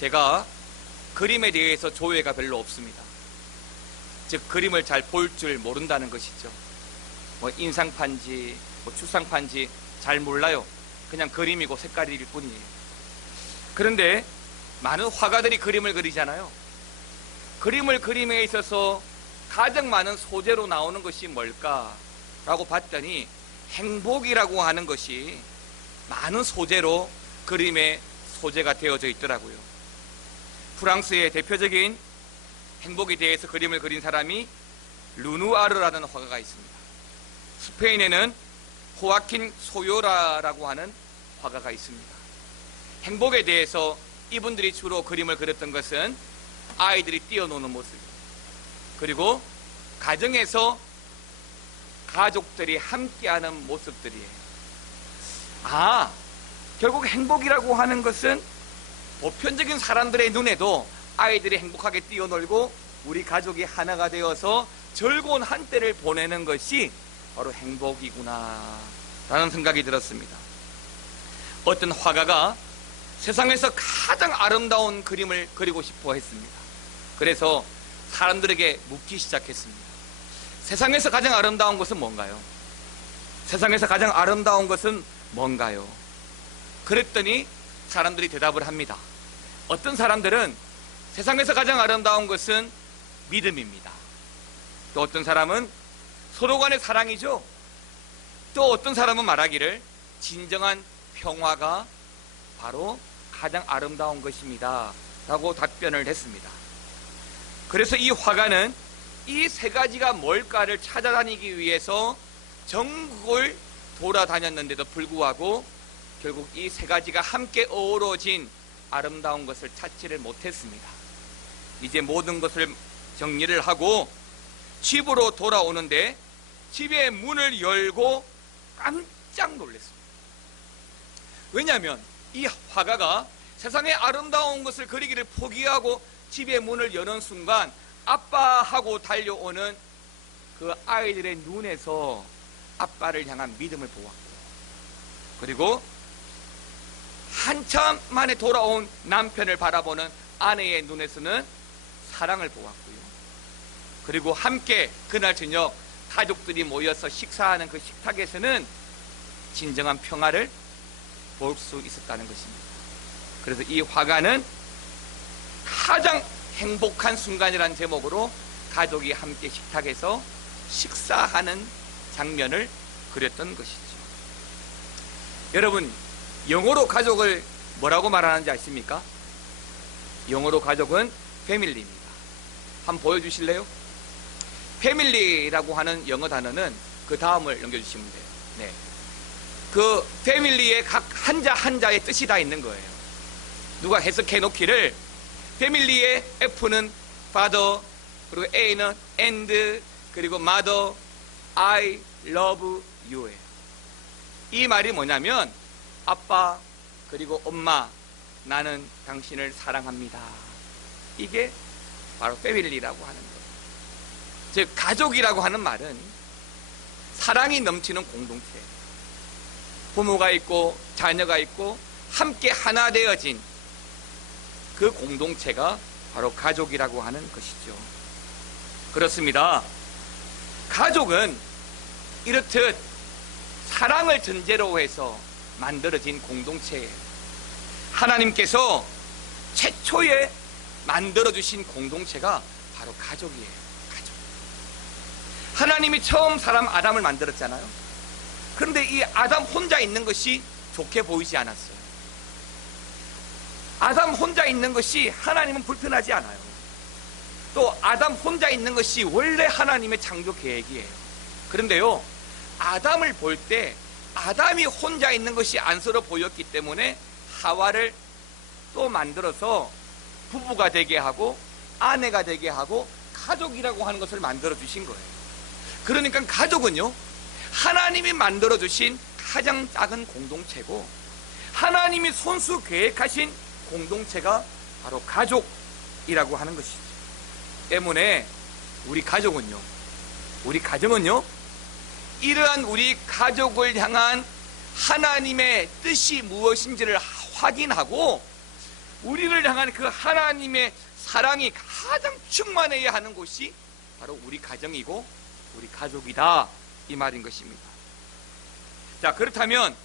제가 그림에 대해서 조예가 별로 없습니다. 즉 그림을 잘 볼 줄 모른다는 것이죠. 뭐 인상판지, 뭐 추상판지 잘 몰라요. 그냥 그림이고 색깔일 뿐이에요. 그런데 많은 화가들이 그림을 그리잖아요. 그림을 그림에 있어서 가장 많은 소재로 나오는 것이 뭘까라고 봤더니 행복이라고 하는 것이 많은 소재로 그림의 소재가 되어져 있더라고요. 프랑스의 대표적인 행복에 대해서 그림을 그린 사람이 르누아르라는 화가가 있습니다. 스페인에는 호아킨 소요라라고 하는 화가가 있습니다. 행복에 대해서 이분들이 주로 그림을 그렸던 것은 아이들이 뛰어노는 모습, 그리고 가정에서 가족들이 함께하는 모습들이에요. 결국 행복이라고 하는 것은 보편적인 사람들의 눈에도 아이들이 행복하게 뛰어놀고 우리 가족이 하나가 되어서 즐거운 한때를 보내는 것이 바로 행복이구나 라는 생각이 들었습니다. 어떤 화가가 세상에서 가장 아름다운 그림을 그리고 싶어 했습니다. 그래서 사람들에게 묻기 시작했습니다. 세상에서 가장 아름다운 것은 뭔가요? 세상에서 가장 아름다운 것은 뭔가요? 그랬더니 사람들이 대답을 합니다. 어떤 사람들은 세상에서 가장 아름다운 것은 믿음입니다. 또 어떤 사람은 서로 간의 사랑이죠. 또 어떤 사람은 말하기를 진정한 평화가 바로 가장 아름다운 것입니다 라고 답변을 했습니다. 그래서 이 화가는 이 세 가지가 뭘까를 찾아다니기 위해서 전국을 돌아다녔는데도 불구하고 결국 이 세 가지가 함께 어우러진 아름다운 것을 찾지를 못했습니다. 이제 모든 것을 정리를 하고 집으로 돌아오는데 집의 문을 열고 깜짝 놀랐습니다. 왜냐하면 이 화가가 세상의 아름다운 것을 그리기를 포기하고 집의 문을 여는 순간 아빠하고 달려오는 그 아이들의 눈에서 아빠를 향한 믿음을 보았고, 그리고 한참 만에 돌아온 남편을 바라보는 아내의 눈에서는 사랑을 보았고요. 그리고 함께 그날 저녁 가족들이 모여서 식사하는 그 식탁에서는 진정한 평화를 볼 수 있었다는 것입니다. 그래서 이 화가는 가장 행복한 순간이라는 제목으로 가족이 함께 식탁에서 식사하는 장면을 그렸던 것이죠. 여러분, 영어로 가족을 뭐라고 말하는지 아십니까? 영어로 가족은 패밀리입니다. 한번 보여주실래요? 패밀리라고 하는 영어 단어는 그 다음을 넘겨주시면 돼요. 네. 그 패밀리의 각 한자 한자의 뜻이 다 있는 거예요. 누가 해석해 놓기를 패밀리의 F는 father, 그리고 A는 and, 그리고 mother, I love you예요. 이 말이 뭐냐면 아빠 그리고 엄마, 나는 당신을 사랑합니다. 이게 바로 패밀리라고 하는 거예요. 즉 가족이라고 하는 말은 사랑이 넘치는 공동체, 부모가 있고 자녀가 있고 함께 하나 되어진 그 공동체가 바로 가족이라고 하는 것이죠. 그렇습니다. 가족은 이렇듯 사랑을 전제로 해서 만들어진 공동체예요. 하나님께서 최초에 만들어주신 공동체가 바로 가족이에요. 가족. 하나님이 처음 사람 아담을 만들었잖아요. 그런데 이 아담 혼자 있는 것이 좋게 보이지 않았어요. 아담 혼자 있는 것이 하나님은 불편하지 않아요. 또 아담 혼자 있는 것이 원래 하나님의 창조 계획이에요. 그런데요, 아담을 볼 때 아담이 혼자 있는 것이 안쓰러워 보였기 때문에 하와를 또 만들어서 부부가 되게 하고 아내가 되게 하고 가족이라고 하는 것을 만들어 주신 거예요. 그러니까 가족은요, 하나님이 만들어 주신 가장 작은 공동체고 하나님이 손수 계획하신 공동체가 바로 가족이라고 하는 것이죠. 때문에 우리 가정은요, 이러한 우리 가족을 향한 하나님의 뜻이 무엇인지를 확인하고 우리를 향한 그 하나님의 사랑이 가장 충만해야 하는 곳이 바로 우리 가정이고 우리 가족이다, 이 말인 것입니다. 자, 그렇다면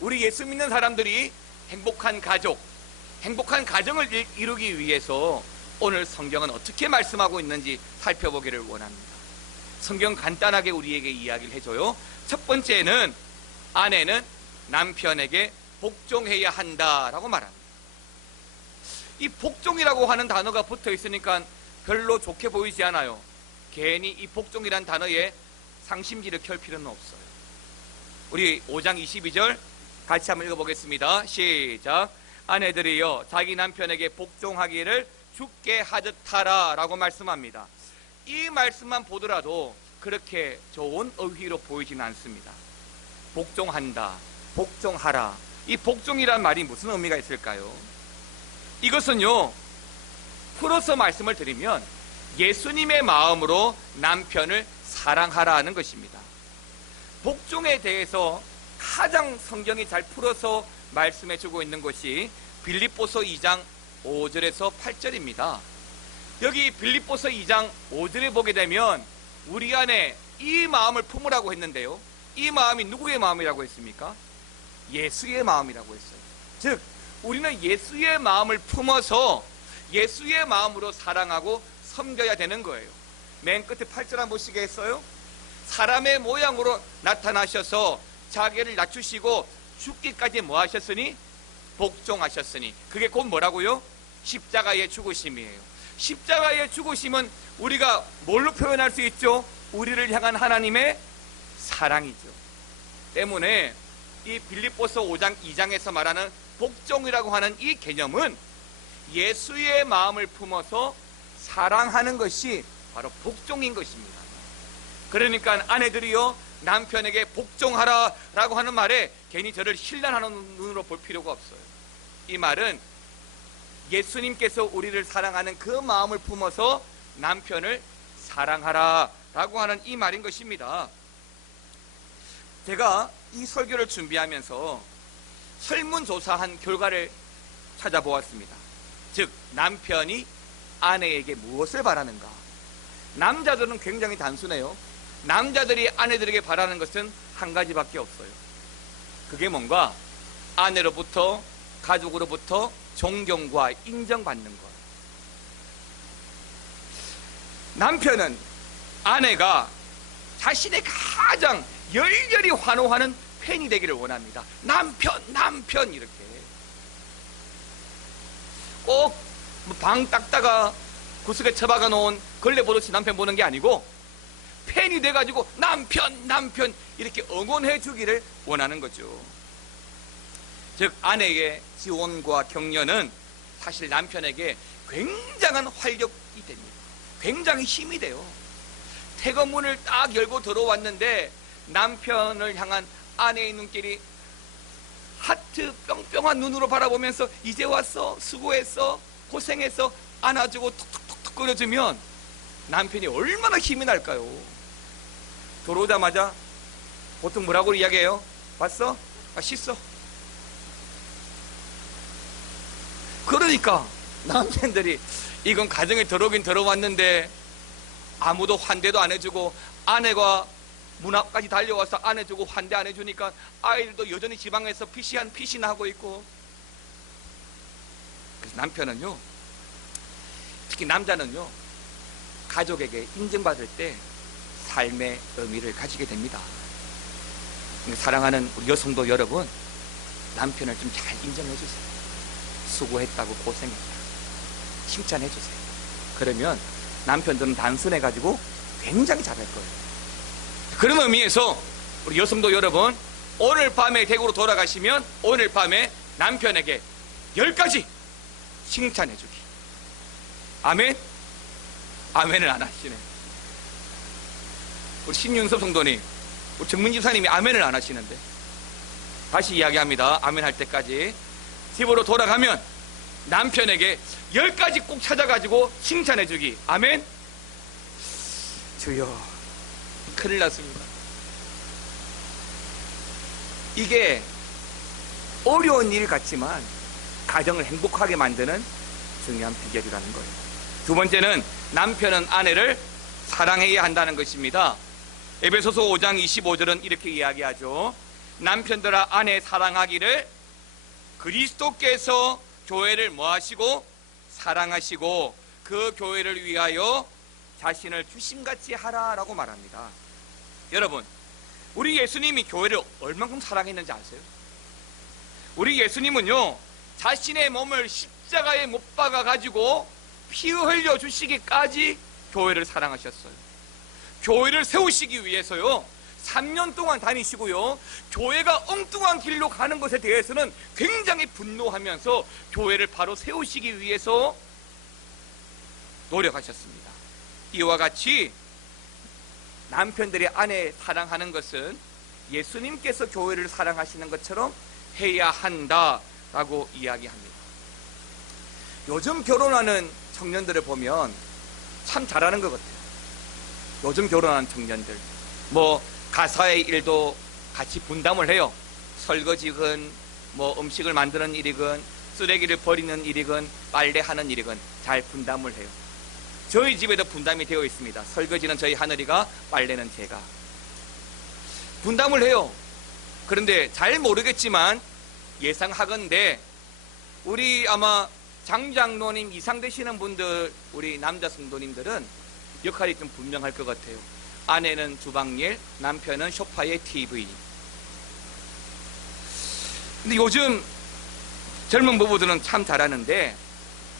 우리 예수 믿는 사람들이 행복한 가족, 행복한 가정을 이루기 위해서 오늘 성경은 어떻게 말씀하고 있는지 살펴보기를 원합니다. 성경 간단하게 우리에게 이야기를 해줘요. 첫 번째는 아내는 남편에게 복종해야 한다라고 말합니다. 이 복종이라고 하는 단어가 붙어 있으니까 별로 좋게 보이지 않아요. 괜히 이 복종이란 단어에 상심지를 켤 필요는 없어요. 우리 5장 22절 같이 한번 읽어보겠습니다. 시작. 아내들이여 자기 남편에게 복종하기를 주께 하듯 하라 라고 말씀합니다. 이 말씀만 보더라도 그렇게 좋은 어휘로 보이지는 않습니다. 복종한다, 복종하라. 이 복종이란 말이 무슨 의미가 있을까요? 이것은요, 풀어서 말씀을 드리면 예수님의 마음으로 남편을 사랑하라는 것입니다. 복종에 대해서 가장 성경이 잘 풀어서 말씀해 주고 있는 것이 빌립보서 2장 5절에서 8절입니다. 여기 빌립보서 2장 5절에 보게 되면 우리 안에 이 마음을 품으라고 했는데요, 이 마음이 누구의 마음이라고 했습니까? 예수의 마음이라고 했어요. 즉 우리는 예수의 마음을 품어서 예수의 마음으로 사랑하고 섬겨야 되는 거예요. 맨 끝에 8절 한번 보시게 했어요. 사람의 모양으로 나타나셔서 자기를 낮추시고 죽기까지 뭐 하셨으니? 복종하셨으니. 그게 곧 뭐라고요? 십자가의 죽으심이에요. 십자가의 죽으심은 우리가 뭘로 표현할 수 있죠? 우리를 향한 하나님의 사랑이죠. 때문에 이 빌립보서 5장 2장에서 말하는 복종이라고 하는 이 개념은 예수의 마음을 품어서 사랑하는 것이 바로 복종인 것입니다. 그러니까 아내들이요, 남편에게 복종하라 라고 하는 말에 괜히 저를 신랄하는 눈으로 볼 필요가 없어요. 이 말은 예수님께서 우리를 사랑하는 그 마음을 품어서 남편을 사랑하라 라고 하는 이 말인 것입니다. 제가 이 설교를 준비하면서 설문조사한 결과를 찾아보았습니다. 즉 남편이 아내에게 무엇을 바라는가. 남자들은 굉장히 단순해요. 남자들이 아내들에게 바라는 것은 한 가지밖에 없어요. 그게 뭔가? 아내로부터, 가족으로부터 존경과 인정받는 것. 남편은 아내가 자신의 가장 열렬히 환호하는 팬이 되기를 원합니다. 남편 이렇게 꼭 방 닦다가 구석에 처박아 놓은 걸레 보듯이 남편 보는 게 아니고 팬이 돼가지고 남편 이렇게 응원해 주기를 원하는 거죠. 즉 아내의 지원과 격려는 사실 남편에게 굉장한 활력이 됩니다. 굉장히 힘이 돼요. 퇴근문을 딱 열고 들어왔는데 남편을 향한 아내의 눈길이 하트 뿅뿅한 눈으로 바라보면서 이제 왔어, 수고했어, 고생했어 안아주고 툭툭툭툭 끓여주면 남편이 얼마나 힘이 날까요? 들어오자마자 보통 뭐라고 이야기해요? 왔어? 씻어. 그러니까 남편들이 이건 가정에 들어오긴 들어왔는데 아무도 환대도 안 해주고 아내가 문 앞까지 달려와서 안해주고 환대 안 해주니까 아이들도 여전히 지방에서 피시나 하고 있고. 그래서 남편은요, 특히 남자는요, 가족에게 인정받을 때 삶의 의미를 가지게 됩니다. 사랑하는 우리 여성도 여러분, 남편을 좀 잘 인정해 주세요. 수고했다고, 고생했다, 칭찬해 주세요. 그러면 남편들은 단순해가지고 굉장히 잘할 거예요. 그런 의미에서 우리 여성도 여러분, 오늘 밤에 댁으로 돌아가시면 오늘 밤에 남편에게 10가지 칭찬해 주기. 아멘? 아멘을 안 하시네. 우리 신윤섭 성도님, 우리 정문 집사님이 아멘을 안 하시는데, 다시 이야기합니다. 아멘 할 때까지. 집으로 돌아가면 남편에게 10가지 꼭 찾아가지고 칭찬해 주기. 아멘? 주여, 큰일 났습니다. 이게 어려운 일 같지만 가정을 행복하게 만드는 중요한 비결이라는 거예요. 두 번째는 남편은 아내를 사랑해야 한다는 것입니다. 에베소서 5장 25절은 이렇게 이야기하죠. 남편들아 아내 사랑하기를 그리스도께서 교회를 뭐하시고 사랑하시고 그 교회를 위하여 자신을 주심같이 하라라고 말합니다. 여러분, 우리 예수님이 교회를 얼만큼 사랑했는지 아세요? 우리 예수님은요, 자신의 몸을 십자가에 못 박아 가지고 피 흘려 주시기까지 교회를 사랑하셨어요. 교회를 세우시기 위해서요 3년 동안 다니시고요, 교회가 엉뚱한 길로 가는 것에 대해서는 굉장히 분노하면서 교회를 바로 세우시기 위해서 노력하셨습니다. 이와 같이 남편들이 아내 사랑하는 것은 예수님께서 교회를 사랑하시는 것처럼 해야 한다라고 이야기합니다. 요즘 결혼하는 청년들을 보면 참 잘하는 것 같아요. 요즘 결혼하는 청년들 뭐 가사의 일도 같이 분담을 해요. 설거지건 뭐 음식을 만드는 일이건 쓰레기를 버리는 일이건 빨래하는 일이건 잘 분담을 해요. 저희 집에도 분담이 되어 있습니다. 설거지는 저희 하늘이가, 빨래는 제가. 분담을 해요. 그런데 잘 모르겠지만 예상하건대 우리 아마 장장로님 이상 되시는 분들, 우리 남자 성도님들은 역할이 좀 분명할 것 같아요. 아내는 주방일, 남편은 소파에 TV. 근데 요즘 젊은 부부들은 참 잘하는데,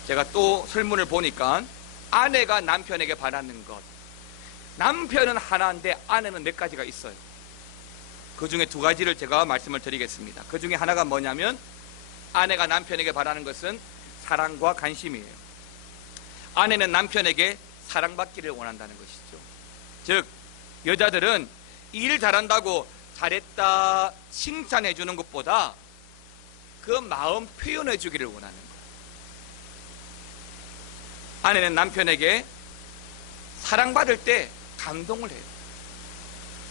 제가 또 설문을 보니까 아내가 남편에게 바라는 것, 남편은 하나인데 아내는 몇 가지가 있어요. 그 중에 두 가지를 제가 말씀을 드리겠습니다. 그 중에 하나가 뭐냐면, 아내가 남편에게 바라는 것은 사랑과 관심이에요. 아내는 남편에게 사랑받기를 원한다는 것이죠. 즉 여자들은 일 잘한다고 잘했다 칭찬해 주는 것보다 그 마음 표현해 주기를 원하는 거예요. 아내는 남편에게 사랑받을 때 감동을 해요.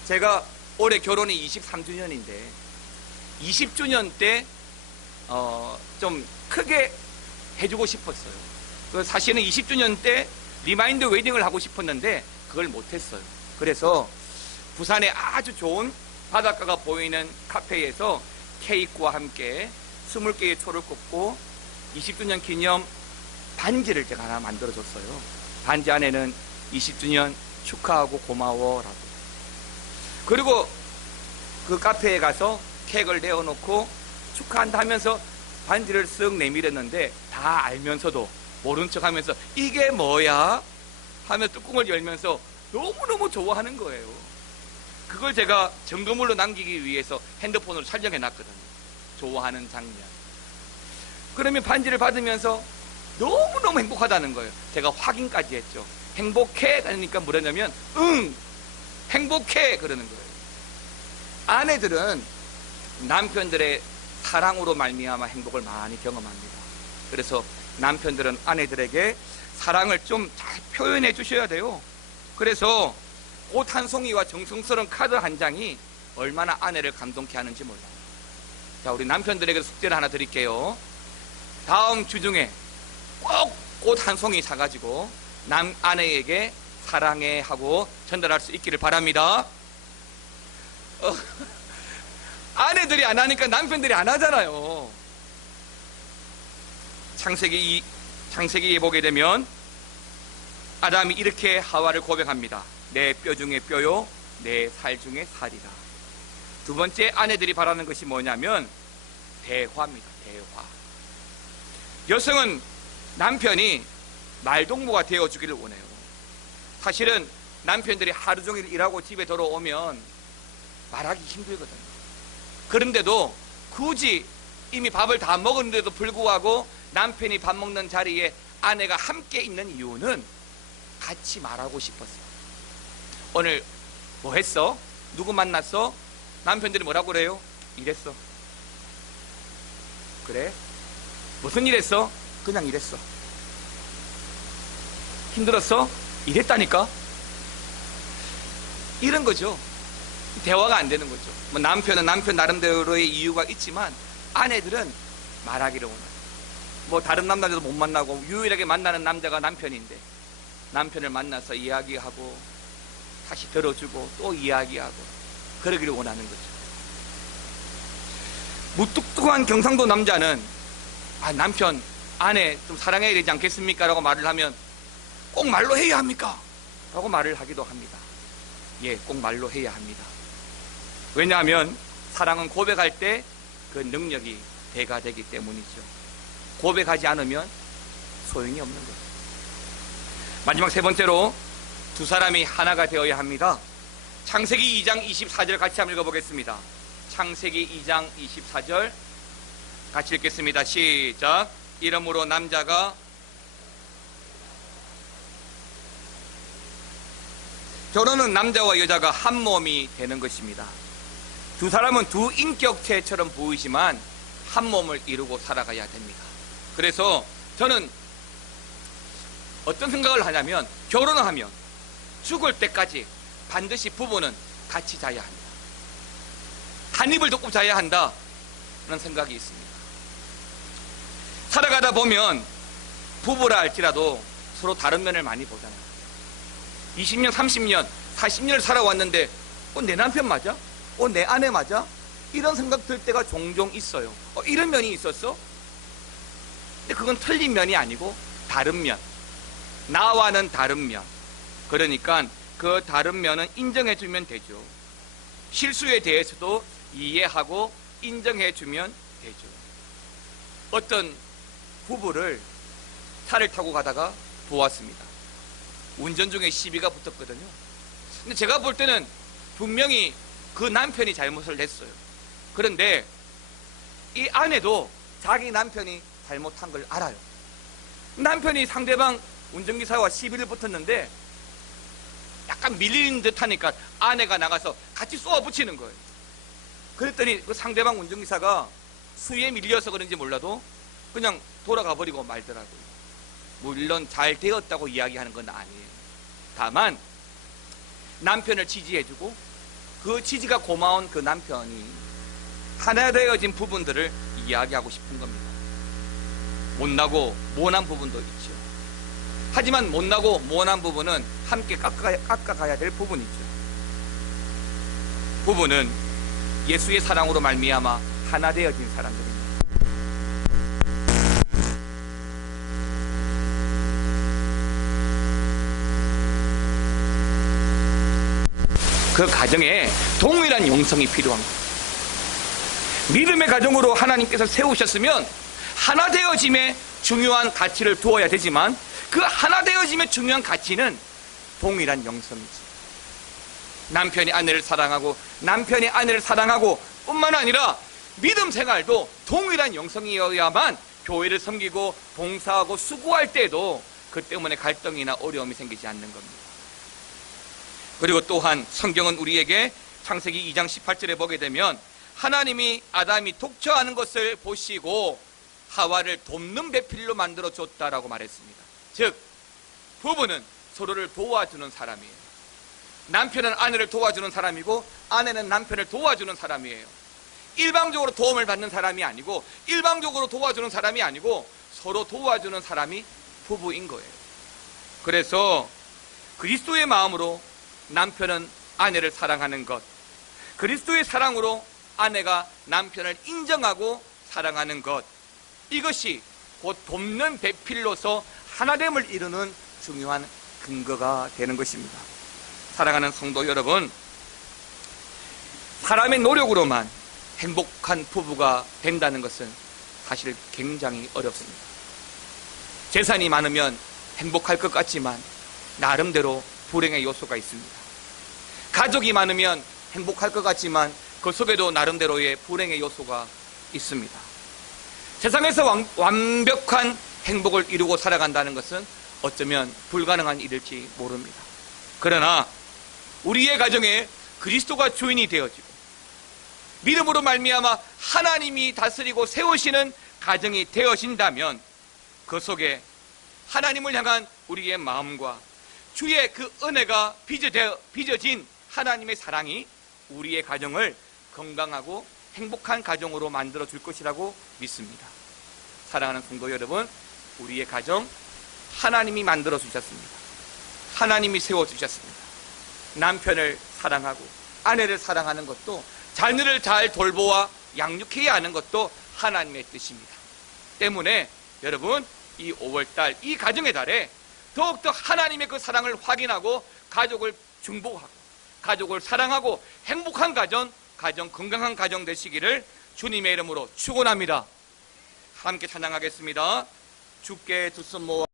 제가 올해 결혼이 23주년인데 20주년 때 좀 크게 해주고 싶었어요. 사실은 20주년 때 리마인드 웨딩을 하고 싶었는데 그걸 못했어요. 그래서 부산에 아주 좋은 바닷가가 보이는 카페에서 케이크와 함께 20개의 초를 꽂고 20주년 기념 반지를 제가 하나 만들어줬어요. 반지 안에는 20주년 축하하고 고마워라고. 그리고 그 카페에 가서 케이크를 내어놓고 축하한다 하면서 반지를 쓱 내밀었는데 다 알면서도 모른 척 하면서 이게 뭐야? 하며 뚜껑을 열면서 너무너무 좋아하는 거예요. 그걸 제가 점검물로 남기기 위해서 핸드폰으로 촬영해 놨거든요. 좋아하는 장면. 그러면 반지를 받으면서 너무너무 행복하다는 거예요. 제가 확인까지 했죠. 행복해? 그러니까 뭐라냐면 응! 행복해! 그러는 거예요. 아내들은 남편들의 사랑으로 말미암아 행복을 많이 경험합니다. 그래서 남편들은 아내들에게 사랑을 좀 잘 표현해 주셔야 돼요. 그래서 꽃 한 송이와 정성스러운 카드 한 장이 얼마나 아내를 감동케 하는지 몰라요. 자, 우리 남편들에게 숙제를 하나 드릴게요. 다음 주 중에 꼭 꽃 한 송이 사가지고 아내에게 사랑해 하고 전달할 수 있기를 바랍니다. 아내들이 안 하니까 남편들이 안 하잖아요. 창세기에 보게 되면 아담이 이렇게 하와를 고백합니다. 내 뼈 중에 뼈요, 내 살 중에 살이라. 두 번째 아내들이 바라는 것이 뭐냐면 대화입니다. 대화. 여성은 남편이 말동무가 되어주기를 원해요. 사실은 남편들이 하루 종일 일하고 집에 돌아오면 말하기 힘들거든요. 그런데도 굳이 이미 밥을 다 먹었는데도 불구하고 남편이 밥 먹는 자리에 아내가 함께 있는 이유는 같이 말하고 싶었어요. 오늘 뭐 했어? 누구 만났어? 남편들이 뭐라고 그래요? 이랬어. 그래? 무슨 일 했어? 그냥 이랬어. 힘들었어? 이랬다니까? 이런 거죠. 대화가 안 되는 거죠. 뭐 남편은 남편 나름대로의 이유가 있지만 아내들은 말하기를 원해요. 뭐 다른 남자도 못 만나고 유일하게 만나는 남자가 남편인데, 남편을 만나서 이야기하고 다시 들어주고 또 이야기하고 그러기를 원하는 거죠. 무뚝뚝한 경상도 남자는 남편, 아내 좀 사랑해야 되지 않겠습니까? 라고 말을 하면 꼭 말로 해야 합니까? 라고 말을 하기도 합니다. 예, 꼭 말로 해야 합니다. 왜냐하면 사랑은 고백할 때 그 능력이 배가 되기 때문이죠. 고백하지 않으면 소용이 없는 거죠. 마지막 세 번째로 두 사람이 하나가 되어야 합니다. 창세기 2장 24절 같이 한번 읽어보겠습니다. 창세기 2장 24절 같이 읽겠습니다. 시작. 이러므로 남자가 결혼은 남자와 여자가 한 몸이 되는 것입니다. 두 사람은 두 인격체처럼 보이지만 한 몸을 이루고 살아가야 됩니다. 그래서 저는 어떤 생각을 하냐면, 결혼을 하면 죽을 때까지 반드시 부부는 같이 자야 합니다. 한 입을 덮고 자야 한다는 생각이 있습니다. 살아가다 보면 부부라 할지라도 서로 다른 면을 많이 보잖아요. 20년, 30년, 40년을 살아왔는데 내 남편 맞아? 내 아내 맞아? 이런 생각 들 때가 종종 있어요. 이런 면이 있었어? 근데 그건 틀린 면이 아니고 다른 면, 나와는 다른 면. 그러니까 그 다른 면은 인정해주면 되죠. 실수에 대해서도 이해하고 인정해주면 되죠. 어떤 부부를 차를 타고 가다가 보았습니다. 운전 중에 시비가 붙었거든요. 근데 제가 볼 때는 분명히 그 남편이 잘못을 했어요. 그런데 이 아내도 자기 남편이 잘못한 걸 알아요. 남편이 상대방 운전기사와 시비를 붙었는데 약간 밀리는 듯 하니까 아내가 나가서 같이 쏘아 붙이는 거예요. 그랬더니 그 상대방 운전기사가 수위에 밀려서 그런지 몰라도 그냥 돌아가 버리고 말더라고요. 물론 잘 되었다고 이야기하는 건 아니에요. 다만 남편을 지지해주고 그 지지가 고마운 그 남편이 하나 되어진 부분들을 이야기하고 싶은 겁니다. 못나고 모난 부분도 있죠. 하지만 못나고 모난 부분은 함께 깎아가야 될 부분이죠. 부부는 예수의 사랑으로 말미암아 하나 되어진 사람들입니다. 그 가정에 동일한 영성이 필요합니다. 믿음의 가정으로 하나님께서 세우셨으면 하나 되어짐에 중요한 가치를 두어야 되지만 그 하나 되어짐의 중요한 가치는 동일한 영성이지. 남편이 아내를 사랑하고 남편이 아내를 사랑하고 뿐만 아니라 믿음 생활도 동일한 영성이어야만 교회를 섬기고 봉사하고 수고할 때도 그 때문에 갈등이나 어려움이 생기지 않는 겁니다. 그리고 또한 성경은 우리에게 창세기 2장 18절에 보게 되면 하나님이 아담이 독처하는 것을 보시고 하와를 돕는 배필로 만들어 줬다라고 말했습니다. 즉 부부는 서로를 도와주는 사람이에요. 남편은 아내를 도와주는 사람이고 아내는 남편을 도와주는 사람이에요. 일방적으로 도움을 받는 사람이 아니고 일방적으로 도와주는 사람이 아니고 서로 도와주는 사람이 부부인 거예요. 그래서 그리스도의 마음으로 남편은 아내를 사랑하는 것, 그리스도의 사랑으로 아내가 남편을 인정하고 사랑하는 것, 이것이 곧 돕는 배필로서 하나됨을 이루는 중요한 근거가 되는 것입니다. 사랑하는 성도 여러분, 사람의 노력으로만 행복한 부부가 된다는 것은 사실 굉장히 어렵습니다. 재산이 많으면 행복할 것 같지만 나름대로 불행의 요소가 있습니다. 가족이 많으면 행복할 것 같지만 그 속에도 나름대로의 불행의 요소가 있습니다. 세상에서 완벽한 행복을 이루고 살아간다는 것은 어쩌면 불가능한 일일지 모릅니다. 그러나 우리의 가정에 그리스도가 주인이 되어지고 믿음으로 말미암아 하나님이 다스리고 세우시는 가정이 되어진다면 그 속에 하나님을 향한 우리의 마음과 주의 그 은혜가 빚어진 하나님의 사랑이 우리의 가정을 건강하고 행복한 가정으로 만들어 줄 것이라고 믿습니다. 사랑하는 성도 여러분, 우리의 가정 하나님이 만들어 주셨습니다. 하나님이 세워 주셨습니다. 남편을 사랑하고 아내를 사랑하는 것도, 자녀를 잘 돌보아 양육해야 하는 것도 하나님의 뜻입니다. 때문에 여러분, 이 5월달, 이 가정의 달에 더욱더 하나님의 그 사랑을 확인하고 가족을 중보하고 가족을 사랑하고 행복한 가정, 건강한 가정 되시기를 주님의 이름으로 축원합니다. 함께 찬양하겠습니다. 주께 두 손 모아